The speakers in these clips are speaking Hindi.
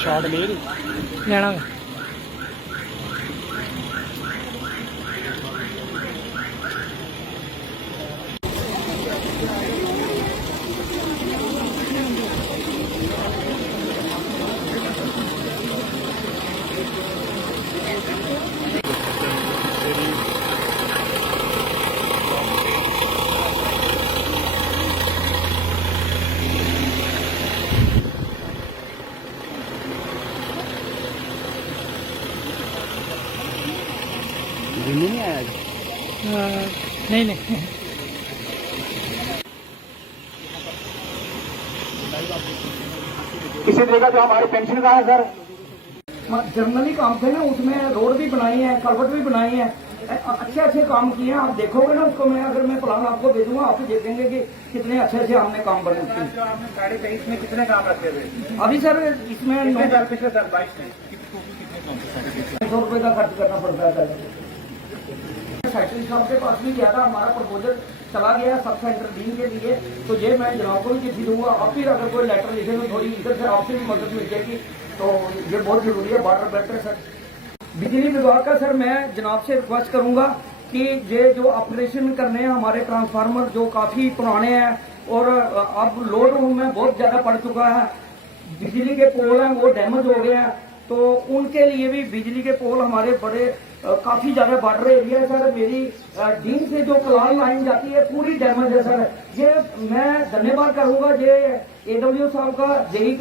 शॉट ले लेना नहीं आया नहीं किसी तरह का जो हमारे पेंशन का है सर, जर्नली काम थे ना, उसमें रोड भी बनाई है, कलवट भी बनाई है, अच्छे अच्छे काम किए हैं। आप देखोगे ना उसको, अगर मैं प्लान आपको दे दूंगा, आप देखेंगे कि कितने अच्छे अच्छे हमने काम बने। आपने 23.5 में कितने काम रखे थे? अभी सर इसमें पिछले साल 22 में 100 रुपए का खर्च करना पड़ता है। सेक्रेटरी साहब के पास भी गया था, हमारा प्रपोजल चला गया सब सेंटर डीन के लिए। तो ये मैं जनाब को भी चिट्ठी दूंगा, आप भी अगर कोई लेटर लिखे तो थोड़ी इधर से आपसे भी मदद मिल जाएगी, तो ये बहुत जरूरी है। बॉर्डर बेल्ट है सर। बिजली विभाग का सर मैं जनाब से रिक्वेस्ट करूंगा कि ये जो ऑपरेशन करने हैं हमारे ट्रांसफार्मर जो काफी पुराने हैं और अब लोड में बहुत ज्यादा पड़ चुका है, बिजली के पोल हैं वो डैमेज हो गए हैं, तो उनके लिए भी बिजली के पोल हमारे बड़े काफी ज्यादा बॉर्डर एरिया है सर। मेरी डीन से जो कलाल लाइन जाती है पूरी डैमेज है सर। ये मैं धन्यवाद करूंगा ये एडब्ल्यू साहब का, जेई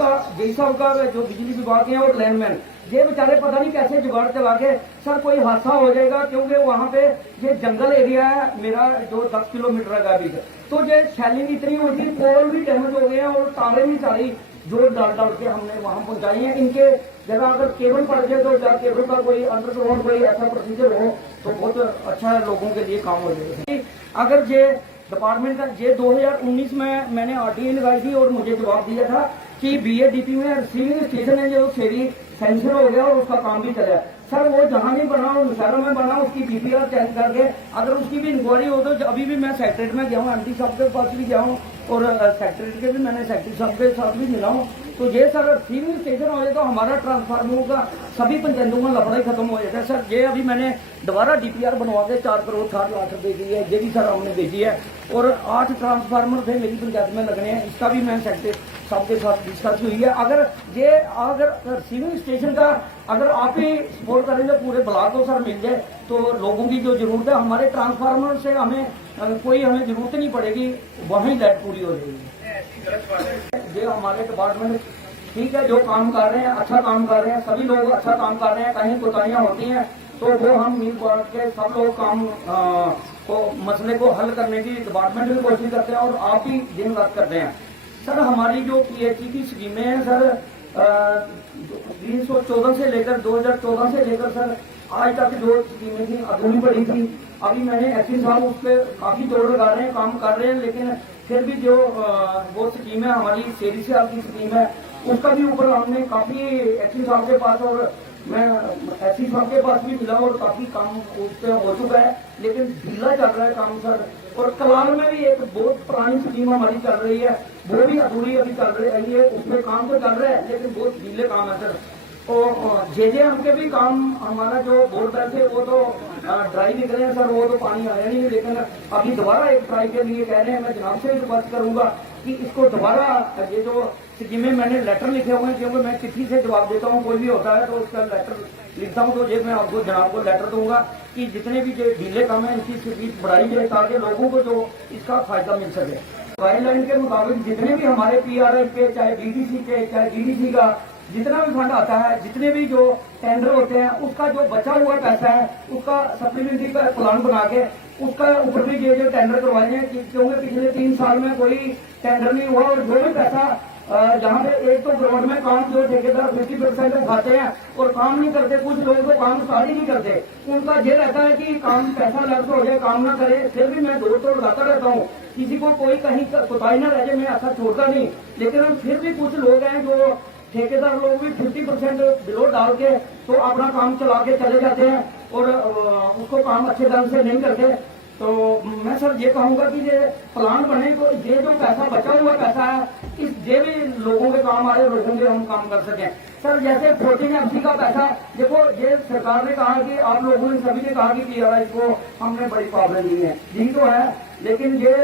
साहब का, जो बिजली विभाग के हैं, और लैंडमैन, ये बेचारे पता नहीं कैसे जुगाड़ चला के सर कोई हादसा हो जाएगा, क्योंकि वहां पे ये जंगल एरिया है मेरा जो 10 किलोमीटर का भी, तो ये शैलिंग इतनी होती, पोल भी डैमेज हो गए हैं और तारे भी सारी जोर डाल के हमने वहां पहुंचाई है। इनके जगह अगर केबल पड़ जाए तो केबल का कोई अंडरग्राउंड कोई ऐसा प्रोसीजर हो तो बहुत अच्छा है, लोगों के लिए काम हो जाएगा। अगर ये डिपार्टमेंट का ये 2019 में मैंने आरटीए लगाई थी और मुझे जवाब दिया था कि बीएडीपी में रिसीविंग स्टेशन है जो फेरी सेंसर हो गया और उसका काम भी चला। सर वो जहां नहीं बना और नौशहरा में बना, उसकी पीपीआर चेंज करके अगर उसकी भी इंक्वायरी हो तो अभी भी मैं सेक्रेटरी में गया हूँ, एमडी साहब के पास भी गया हूँ और सेक्रेटरी के भी मैंने सेक्रेटरी साहब के साथ भी मिला हूँ। तो ये सर रिसीविंग स्टेशन हो जाए तो हमारा ट्रांसफार्मरों का सभी पंचायतों का लफड़ा ही खत्म हो जाएगा सर। ये अभी मैंने दोबारा डीपीआर बनवा के 4 करोड़ 60 लाख रुपए की है, ये भी सर हमने भेजी है और 8 ट्रांसफार्मर थे मेरी पंचायत में लगने हैं, इसका भी मैं सेक्रेटरी साहब के साथ डिस्कस हुई है। अगर रिसीविंग स्टेशन का अगर आप ही सपोर्ट करेंगे पूरे ब्लॉक को सर मिल जाए तो लोगों की जो जरूरत है हमारे ट्रांसफार्मर से हमें जरूरत नहीं पड़ेगी, वहीं लाइट पूरी हो जाएगी। ये हमारे डिपार्टमेंट ठीक है, जो काम कर रहे हैं अच्छा काम कर रहे हैं, सभी लोग अच्छा काम कर रहे हैं, कहीं कोताहियां होती हैं तो वो हम मिल बांट के सब लोग काम को मसले को हल करने की डिपार्टमेंट भी कोशिश करते हैं और आप ही दिन रात करते हैं। सर हमारी जो पीएचई की स्कीमें हैं सर 2014 से लेकर 2014 से लेकर सर आज तक जो स्कीमें थी अधूरी पड़ी थी, अभी मैंने एक्सी साहब उस पर काफी जोर लगा रहे हैं, काम कर रहे हैं, लेकिन फिर भी जो वो स्कीम है हमारी शेरी से आपकी स्कीम है उसका भी ऊपर हमने काफी एक्सी साहब के पास और मैं एक्सी साहब के पास भी मिला और काफी काम उस पर हो चुका है, लेकिन ढीला चल रहा है काम सर। और कलाल में भी एक बहुत पुरानी स्कीम हमारी चल रही है, वो भी अधूरी अभी चल रही है, उसमें काम तो चल रहा है लेकिन बहुत ढीले काम है सर। तो जे के भी काम हमारा जो बोर्ड थे वो तो ड्राई दिख रहे हैं सर, वो तो पानी आया नहीं, लेकिन अभी दोबारा एक ट्राई के लिए कह रहे हैं। मैं जनाब से रिक्वेस्ट करूंगा कि इसको दोबारा ये जो स्कीमें मैंने लेटर लिखे हुए हैं, क्योंकि मैं चिट्ठी से जवाब देता हूँ, कोई भी होता है तो उसका लेटर लिखता हूँ, तो ये मैं आपको जनाब को लेटर दूंगा कि जितने भी जो ढीले काम है इनकी स्पीड बढ़ाई जाए ताकि लोगों को जो इसका फायदा मिल सके। गाइडलाइन के मुताबिक जितने भी हमारे पीआरएफ के, चाहे डीडीसी के, चाहे डीडीसी का जितना भी फंड आता है, जितने भी जो टेंडर होते हैं, उसका जो बचा हुआ पैसा है उसका सप्लीमेंट्री का प्लान बना के उसका ऊपर भी जो टेंडर करवाए हैं, क्योंकि पिछले 3 साल में कोई टेंडर नहीं हुआ और जो भी पैसा जहाँ पे एक तो गवर्नमेंट काम जो ठेकेदार 50% उठाते हैं और काम नहीं करते, कुछ लोग तो काम स्टार्ट ही नहीं करते, उनका ये रहता है कि काम पैसा लग हो जाए काम ना करे। फिर भी मैं दौड़ तोड़ लगाता रहता हूँ, किसी को कोई कहीं कोताही ना रह जाए, मैं ऐसा छोड़ता नहीं, लेकिन फिर भी कुछ लोग हैं जो ठेकेदार लोग भी 50% बिलो डाल के तो अपना काम चला के चले जाते हैं और उसको काम अच्छे ढंग से नहीं करते। तो मैं सर ये कहूंगा कि ये प्लान बने तो ये जो पैसा बचा हुआ पैसा है इस ये भी लोगों के काम आए, लोगों के हम काम कर सकें। सर जैसे 14FC का पैसा देखो, ये सरकार ने कहा कि आप लोगों ने सभी ने कहा कि PRI को हमने बड़ी प्रॉब्लम दी है, जी तो है, लेकिन ये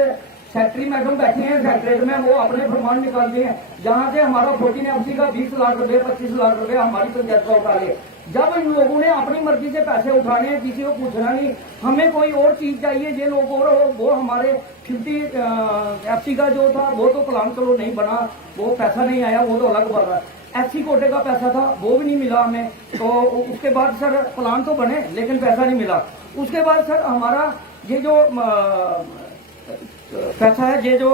सेक्रेटरी मैडम बैठे हैं सेक्रेटरी में, वो अपने फरमान निकालते हैं जहां से हमारा 14FC का 20 लाख रुपए 25 लाख रुपए हमारी पंचायत का उठा ले। जब इन लोगों ने अपनी मर्जी से पैसे उठाने हैं, किसी को पूछना नहीं, हमें कोई और चीज चाहिए, ये लोग और वो हमारे 50FC का जो था वो तो प्लान चलो नहीं बना, वो पैसा नहीं आया, वो तो अलग बात है। SC कोटे का पैसा था वो भी नहीं मिला हमें। तो उसके बाद सर प्लान तो बने लेकिन पैसा नहीं मिला। उसके बाद सर हमारा ये जो पैसा है, ये जो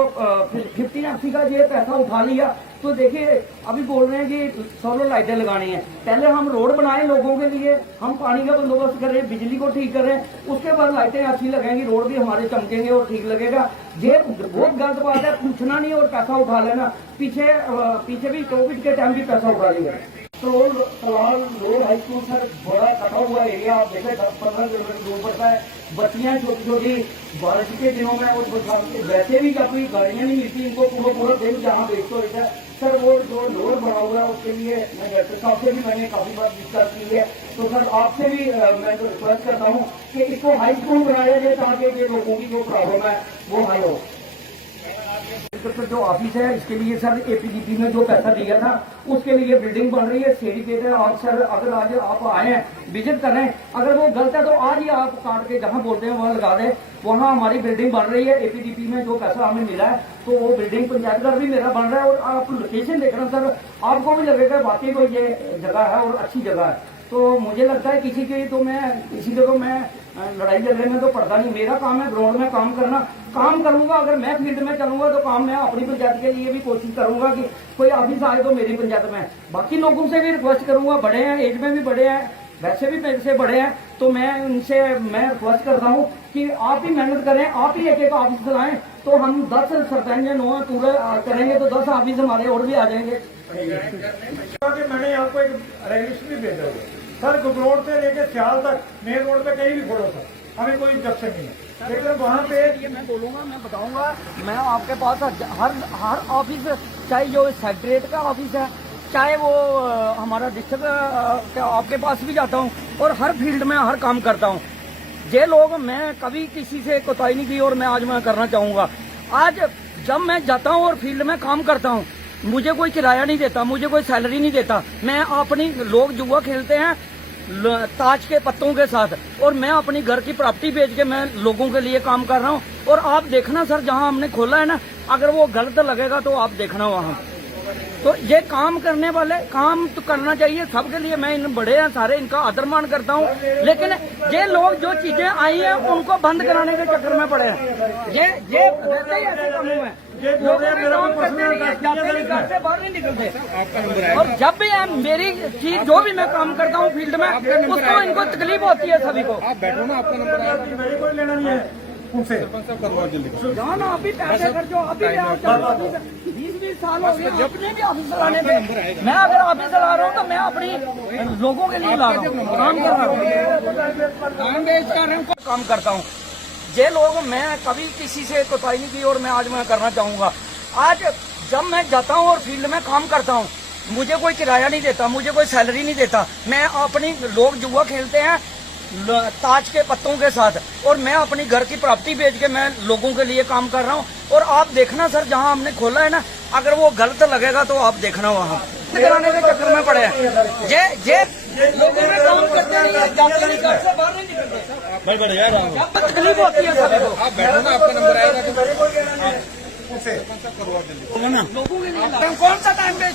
50FC का ये पैसा उठा लिया, तो देखिए अभी बोल रहे हैं कि सोलर लाइटें लगानी है। पहले हम रोड बनाए लोगों के लिए, हम पानी का बंदोबस्त करें, बिजली को ठीक करें, उसके बाद लाइटें अच्छी लगेंगी, रोड भी हमारे चमकेंगे और ठीक लगेगा। ये बहुत गलत बात है, पूछना नहीं और पैसा उठा लेना। पीछे भी कोविड के टाइम भी पैसा उठा लिया। तो सवाल लोग हाई स्कूल सर बड़ा कटा हुआ एरिया, आप देखें 10-15 किलोमीटर दूर पड़ता है। बच्चियां छोटी छोटी बारिश के दिनों में और वैसे भी कभी गाड़ियां नहीं मिलती इनको, पूरा दिन जहाँ बेचते रहता है। सर वो जो रोड बना हुआ है उसके लिए मैं डायरेक्टर साहब से भी मैंने काफी बार डिस्कस की है। तो सर आपसे भी मैं तो रिक्वेस्ट करता हूँ कि इसको हाई स्कूल बनाया जाए ताकि ये लोगों की जो प्रॉब्लम है वो हल हो। जो ऑफिस है इसके लिए सर APDP ने जो पैसा दिया था उसके लिए बिल्डिंग बन रही है, सिंडिकेट है। और सर अगर आज आप आए हैं विजिट करें, अगर वो गलत है तो आज ही आप काट के जहां बोलते हैं वहां लगा दें। वहां हमारी बिल्डिंग बन रही है APDP में जो पैसा हमें मिला है, तो वो बिल्डिंग पंचायत घर भी मेरा बन रहा है। और आप लोकेशन देखना सर, आपको भी लगेगा वाकई को ये जगह है और अच्छी जगह है। तो मुझे लगता है किसी की तो मैं किसी जगह मैं लड़ाई झगड़े में तो पड़ता नहीं। मेरा काम है ग्राउंड में काम करना, काम करूंगा। अगर मैं फील्ड में चलूंगा तो काम मैं अपनी पंचायत के लिए भी कोशिश करूंगा कि कोई ऑफिस आए तो मेरी पंचायत में। बाकी लोगों से भी रिक्वेस्ट करूंगा, बड़े हैं, एज में भी बड़े हैं, वैसे भी मेरे से बड़े हैं, तो मैं रिक्वेस्ट करता हूँ कि आप ही मेहनत करें, आप ही एक ऑफिस चलाएं। तो हम 10 सरपंच 9 पूरे करेंगे तो 10 ऑफिस हमारे और भी आ जाएंगे। मैंने आपको एक रेगुलेशन भी भेजा है सर, गुगरोड से लेके सियाल तक मेन रोड पे कहीं भी खोलो सर, हमें कोई ऑब्जेक्शन नहीं है। लेकिन वहाँ पे ये मैं बोलूंगा, मैं बताऊंगा, मैं आपके पास हर ऑफिस, चाहे जो सेक्रेटरीट का ऑफिस है, चाहे वो हमारा डिस्ट्रिक्ट आपके पास भी जाता हूँ और हर फील्ड में हर काम करता हूँ। ये लोग, मैं कभी किसी से कोताही नहीं की और मैं आज मैं करना चाहूंगा। आज जब मैं जाता हूँ और फील्ड में काम करता हूँ, मुझे कोई किराया नहीं देता, मुझे कोई सैलरी नहीं देता। मैं अपनी, लोग जुआ खेलते हैं ताज के पत्तों के साथ, और मैं अपनी घर की प्रॉपर्टी बेच के मैं लोगों के लिए काम कर रहा हूँ। और आप देखना सर, जहाँ हमने खोला है ना, अगर वो गलत लगेगा तो आप देखना वहाँ। तो ये काम करने वाले, काम तो करना चाहिए सबके लिए। मैं इन बड़े हैं सारे, इनका आदर मान करता हूँ, लेकिन ये लोग जो चीजें आई हैं उनको बंद कराने के चक्कर में पड़े हैं। ये रहते ही ऐसे कामों में जाते नहीं, घर से बाहर नहीं निकलते। और जब भी मेरी चीज जो भी मैं काम करता हूँ फील्ड में, उसको इनको तकलीफ होती है सभी को। आप बैठो ना, आपका नंबर मेरे को लेना नहीं है उनसे। जहाँ ना अभी पैसे खर्चो, अभी 20-20 साल हो गए अपने भी ऑफिस चलाने पे। मैं अगर ऑफिस चला रहा हूँ तो मैं अपनी लोगों के लिए ला रहा हूँ, काम कर रहा हूँ, काम करता हूँ। ये लोग, मैं कभी किसी से कोताही नहीं की और मैं आज मैं करना चाहूंगा। आज जब मैं जाता हूँ और फील्ड में काम करता हूँ, मुझे कोई किराया नहीं देता, मुझे कोई सैलरी नहीं देता। मैं अपनी, लोग जुआ खेलते हैं ताज के पत्तों के साथ, और मैं अपनी घर की प्रॉपर्टी बेच के मैं लोगों के लिए काम कर रहा हूँ। और आप देखना सर, जहाँ हमने खोला है ना, अगर वो गलत लगेगा तो आप देखना वहाँ। कराने के चक्कर में पड़े हैं। ये लोगों में काम करते नहीं है, जाते नहीं, घर से बाहर नहीं निकलते। भाई बढ़िया रहा, तकलीफ होती है सभी को। आप बैठो ना, आपका नंबर आएगा तो लोगों के लिए कौन सा टाइम पे